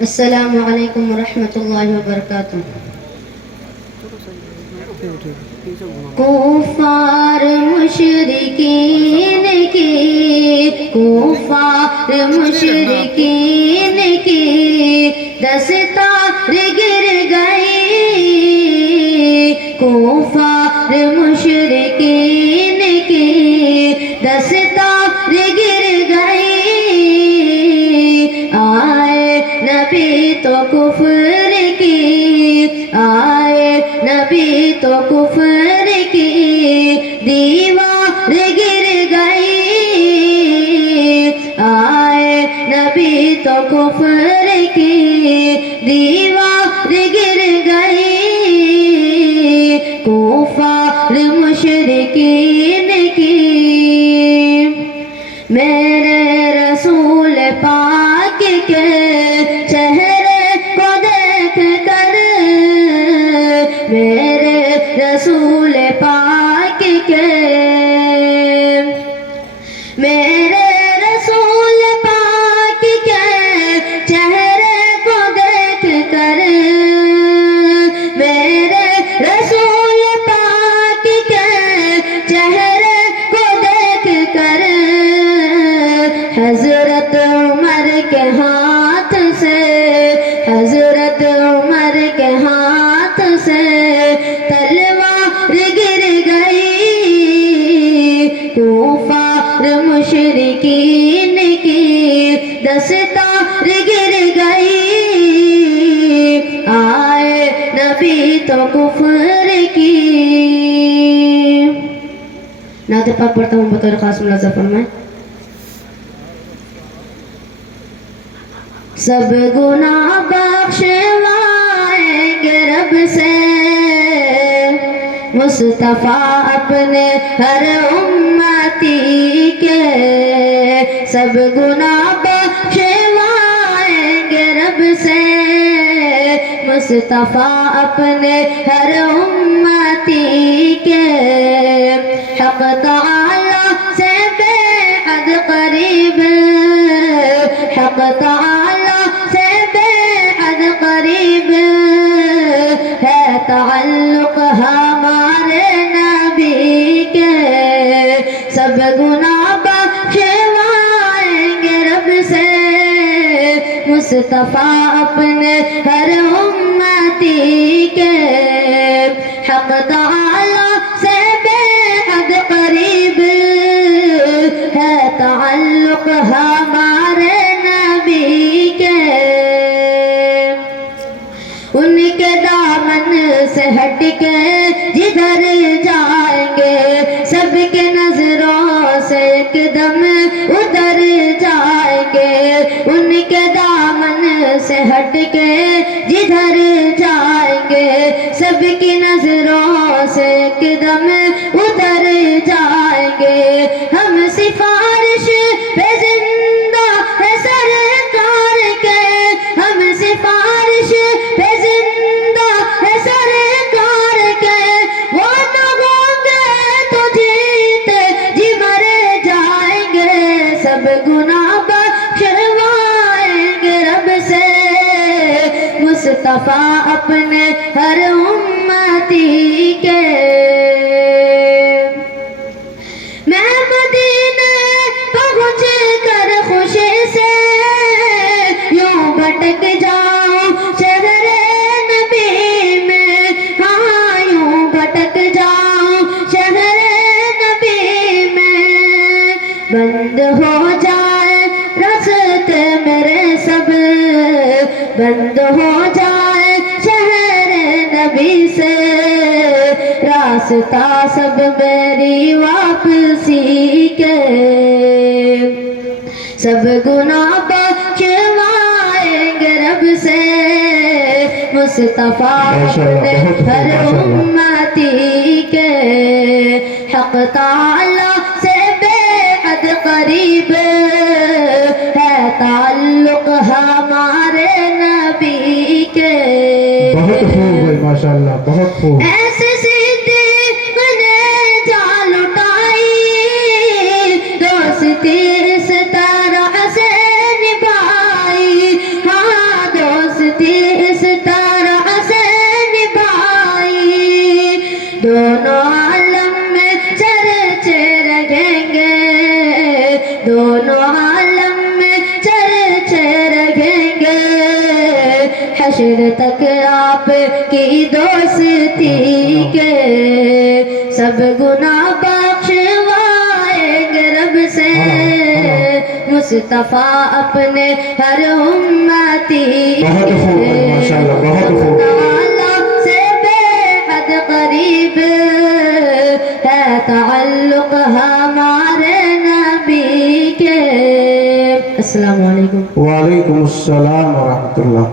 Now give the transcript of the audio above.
السلام علیکم ورحمۃ اللہ وبرکاتہ۔ کفار مشرکین کی دستار گر گئی، کفار مشرکین کی دستار گر گئی، آئے نبی تو کفر کی، آئے نبی تو کفر کی دیوار گر گئی، آئے نبی تو کفر کی دیوار گر گئی، کفار مشرکین کی۔ میرے رسول پاک کے چہرے کو دیکھ کر، میرے رسول پاک کے، میرے رسول پاک کے چہرے کو دیکھ کر، میرے رسول پاک کے چہرے کو دیکھ کر، حضرت عمر کے ہاتھ سے، حضرت عمر کے ہاتھ سے تلوار گر گئی، کفار مشرکین کی دستار گر گئی، آئے نبی تو کفر کی۔ نعت پاک پڑھتا ہوں بطور خاص ملاحظہ فرمائیں۔ سب گناہ بخشوائیں گے رب سے مصطفیٰ اپنے ہر امتی کے، سب گناہ بخشوائیں گے رب سے مصطفیٰ اپنے ہر امتی کے، حق تعالی سے بے حد قریب، حق تعالی سے بے حد قریب ہے تعلق ہمارے نبی کے، سب گناہ بخشوائیں گے رب سے مصطفیٰ اپنے ہر امتی کے، حق تعالی سے بے حد قریب ہے تعلق ہمارے نبی کے، ان کے دامن سے ہٹ کے جدھر جائیں گے سب کے نظروں سے ایک دم ادھر جائیں گے، ان کے دامن سے ہٹ کے جدھر جائیں گے سب کی نظروں سے ایک دم ادھر جائیں گے، ہم سفارش پہ زندہ ہے سرکار کے، ہم سفارش پہ زندہ ہے سرکار کے، وہ تو ہوں گے تو جیتے جی مرے جائیں گے، سب گناہ بخشوائیں گے رب سے مصطفیٰ اپنے ہر امتی کے۔ میں مدینے پہنچ کر خوشی سے یوں بھٹک جاؤں شہر نبی میں، ہاں یوں بھٹک جاؤں شہر نبی میں، بند ہو جائے راستے میرے سب، بند ہو جائے شہر نبی سے راستہ سب میری واپسی کے، سب گناہ بخشوائیں گے رب سے مصطفیٰ اپنے ہر امتی کے، حق تعالی سے بے حد قریب ہے تعلق ہمارے نبی کے۔ بہت خوب ہے ماشاءاللہ، بہت خوب۔ ایسے صدیق نے جان لٹائی دوستی اس طرح سے نبھائی، ہاں آخر تک آپ کی دوستی کے سب گناہ بخشوائیں گے رب سے مصطفیٰ اپنے ہر امتی بہت خوب ہے ماشاءاللہ، بہت خوب۔ اللہ سے بے حد قریب ہے تعلق ہمارے نبی کے۔ السلام علیکم۔ وعلیکم السلام ورحمۃ اللہ۔